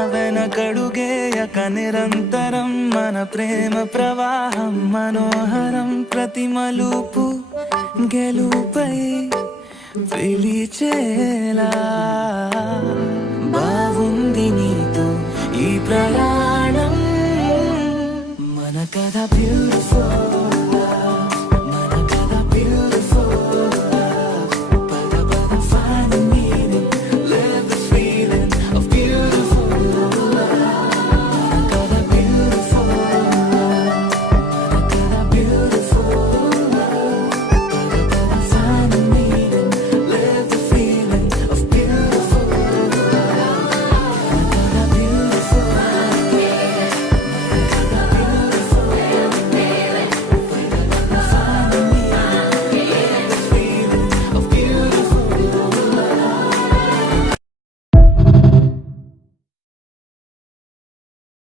వెనకడుగేయక నిరంతరం మన ప్రేమ ప్రవాహం మనోహరం ప్రతి మలుపు గెలుపై పిలిచేలా బాగుంది నీతో ఈ ప్రయాణం మన కథ